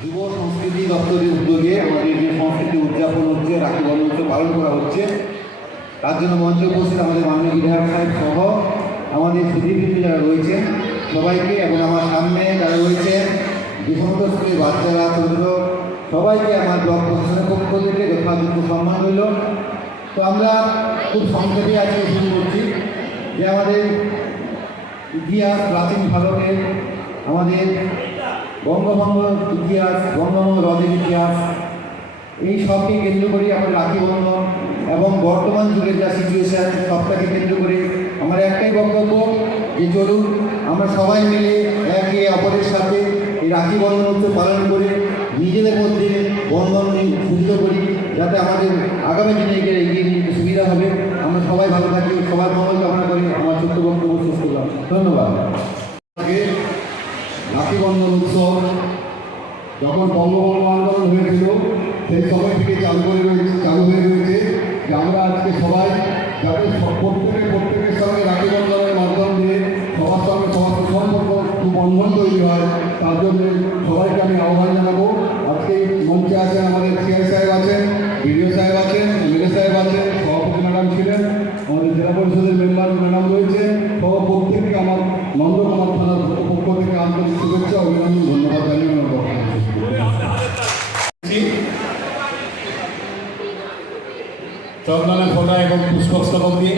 যুব সংস্কৃতি দপ্তরের উদ্যোগে আমাদের যে সংস্কৃতি উদযাপন হচ্ছে, রাখি বন্ধন উৎসব পালন করা হচ্ছে, তার জন্য মঞ্চে উপস্থিত আমাদের মাননীয় বিধায়ক সাহেব সহ আমাদের সুধীবৃন্দ যারা রয়েছেন সবাইকে, এবং আমার সামনে যারা রয়েছেন যে সমস্ত স্কুলের বাচ্চারা, ছোট সবাইকে আমার ব্লক প্রশাসনের পক্ষ থেকে যথাযথ সম্মান রইল। তো আমরা খুব সংক্ষেপে আজকে শুরু করছি যে আমাদের ইতিহাস, প্রাচীন ভারতের আমাদের বঙ্গভঙ্গ ইতিহাস, বঙ্গভঙ্গ হ্রদের ইতিহাস, এই সবকে কেন্দ্র করে আমরা রাখি বন্ধন এবং বর্তমান যুগের যা সিচুয়েশান সবটাকে কেন্দ্র করে আমার একটাই বক্তব্য যে চলুন আমরা সবাই মিলে একে অপরের সাথে এই রাখি বন্ধন উৎসব পালন করে নিজেদের মধ্যে বন্ধন সূচিত করি, যাতে আমাদের আগামী দিনে এগিয়ে নিতে সুবিধা হবে। আমরা সবাই ভালো থাকি, সবার মঙ্গল কামনা করে আমার ছোট্ট বক্তব্য শেষ করলাম। ধন্যবাদ। রাখি বন্ধন উৎসব যখন বঙ্গবন্ধু আন্দোলন হয়েছিল সেই সময় থেকে চালু হয়ে রয়েছে যে আমরা আজকে সবাই যাতে প্রত্যেকের সঙ্গে রাখি বন্ধনের মাধ্যম দিয়ে সবার সঙ্গে সবার সুসম্পর্ক বন্ধন তৈরি হয়, তার জন্য সবাইকে আমি আহ্বান জানাবো। আজকে মঞ্চে আছেন আমাদের সিআই সাহেব আছেন, বিডিও সাহেব আছেন, এমএলএ সাহেব আছেন, সভাপতি ম্যাডাম ছিলেন, আমাদের জেলা পরিষদের মেম্বার ম্যাডাম রয়েছে, সহ প্রত্যেককে আমার নন্দকুমার থানার পক্ষ থেকে আন্তরিক শুভেচ্ছা, অভিনন্দন, ধন্যবাদ জানিয়ে আমার চন্দনের ফোঁটা এবং পুষ্পস্তবক দিয়ে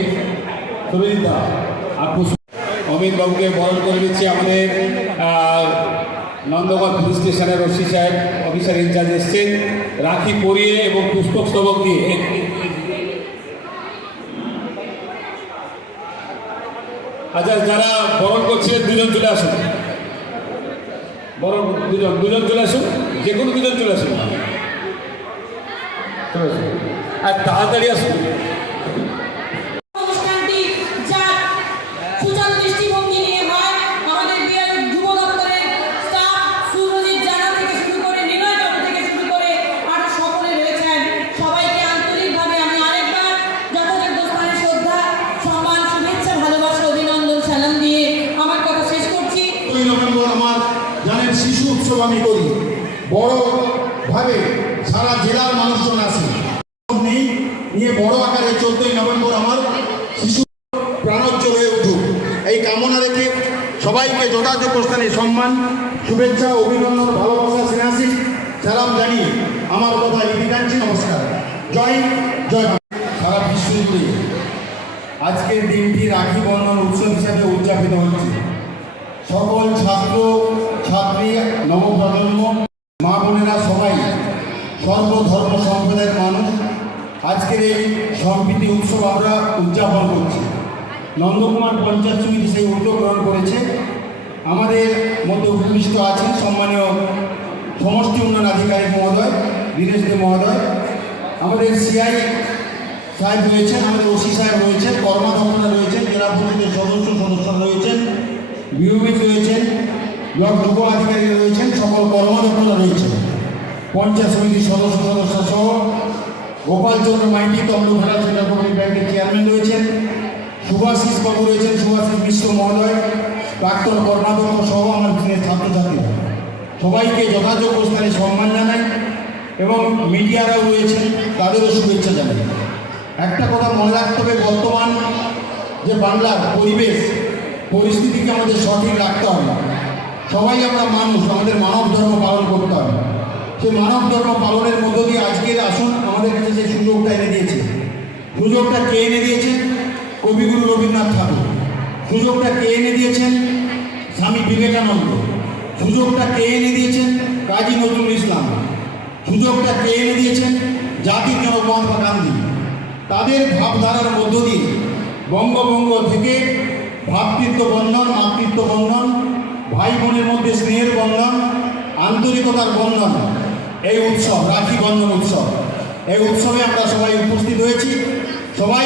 সুবিধা অমিত বাবুকে বরণ করে দিচ্ছে আমাদের নন্দগঞ্জ পুলিশ স্টেশনের ওসি সাহেব, অফিসার ইনচার্জ এসছেন রাখি পরিয়ে এবং পুষ্পস্তবক দিয়ে। আচ্ছা, যারা বরণ করছে দুজন চলে আসুন, বরণ দুজন চলে আসুন, যে কোনো দুজন চলে আসুন, আর তাড়াতাড়ি আসুন। শিশু উৎসব আমি করি বড়ভাবে, সারা জেলার মানুষজন আসে নেই নিয়ে বড় আকারে 14ই নভেম্বর আমার শিশু প্রাণোজ্জ্বল হয়ে উঠুক, এই কামনা রেখে সবাইকে যথাযোগ্য স্থানে সম্মান, শুভেচ্ছা, অভিনন্দন, ভালোবাসা, স্নেহাশী সালাম জানিয়ে আমার কথা লিখে যাচ্ছি। নমস্কার, জয় জয়। সারা বিশ্ব জুড়ে আজকের দিনটি রাখি বন্ধন উৎসব হিসাবে উদযাপিত হচ্ছে। সকল ছাত্র ছাত্রী, নবপ্রজন্ম, মা বোনেরা সবাই সর্বধর্ম সম্প্রদায়ের মানুষ আজকের এই সম্প্রীতি উৎসব আমরা উদযাপন করছি। নন্দকুমার পঞ্চায়েত সমিতি সেই উদ্যোগ গ্রহণ করেছে। আমাদের মধ্যে উপবিষ্ট আছেন সম্মানীয় সমষ্টি উন্নয়ন আধিকারিক মহোদয়, দীনেশ দে মহোদয়, আমাদের সিআই সাহেব রয়েছেন, আমাদের ওসি সাহেব রয়েছেন, কর্মকর্তারা রয়েছেন, জেলা পরিষদের সদস্যরা রয়েছেন, বিওবিস রয়েছেন, ব্লক যুব আধিকারিক রয়েছেন, সকল কর্মকর্তারা রয়েছেন, পঞ্চায়েত সমিতির সদস্য সহ গোপালচন্দ্র মাইতি, তমলুক জেলা কোঅপারেটিভ ব্যাংকের চেয়ারম্যান রয়েছেন, সুভাষিস বাবু রয়েছেন, সুভাষিস মিশ্র মহোদয়, প্রাক্তন কর্মাধ্যক্ষ সহ আমার দিনের ছাত্রছাত্রীরা সবাইকে যথাযোগ্য স্থানে সম্মান জানাই এবং মিডিয়ারাও রয়েছেন, তাদেরও শুভেচ্ছা জানাই। একটা কথা মনে রাখতে হবে, বর্তমান যে বাংলার পরিস্থিতিকে আমাদের সঠিক রাখতে হবে। সবাই আমরা মানুষ, আমাদের মানব ধর্ম পালন করতে হবে। সেই মানব ধর্ম পালনের মধ্য দিয়ে আজকের আসুন আমাদের কাছে সেই সুযোগটা এনে দিয়েছে। সুযোগটা কে এনে দিয়েছেন? কবিগুরু রবীন্দ্রনাথ ঠাকুর। সুযোগটা কে এনে দিয়েছেন? স্বামী বিবেকানন্দ। সুযোগটা কে এনে দিয়েছেন? কাজী নজরুল ইসলাম। সুযোগটা কে এনে দিয়েছেন? জাতির জনক মহাত্মা গান্ধী। তাদের ভাবধারার মধ্য দিয়ে বঙ্গভঙ্গ থেকে ভ্রাতৃত্ব বন্ধন, মাতৃত্ব বন্ধন, ভাই বোনের মধ্যে স্নেহের বন্ধন, আন্তরিকতার বন্ধন, এই উৎসব রাখি বন্ধন উৎসব। এই উৎসবে আমরা সবাই উপস্থিত হয়েছি, সবাই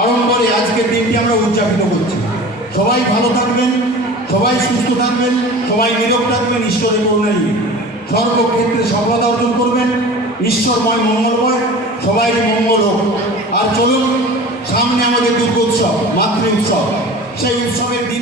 আড়ম্বরে আজকের দিনটি আমরা উদযাপিত করছি। সবাই ভালো থাকবেন, সবাই সুস্থ থাকবেন, সবাই নীরব থাকবেন, ঈশ্বরের করুণা নিয়ে সর্বক্ষেত্রে সফলতা অর্জন করবেন। ঈশ্বরময় মঙ্গলময় সবাইকে মঙ্গল হোক। আর চলুন, সামনে আমাদের দুর্গোৎসব, মাতৃ উৎসব, সেই উৎসবের দিন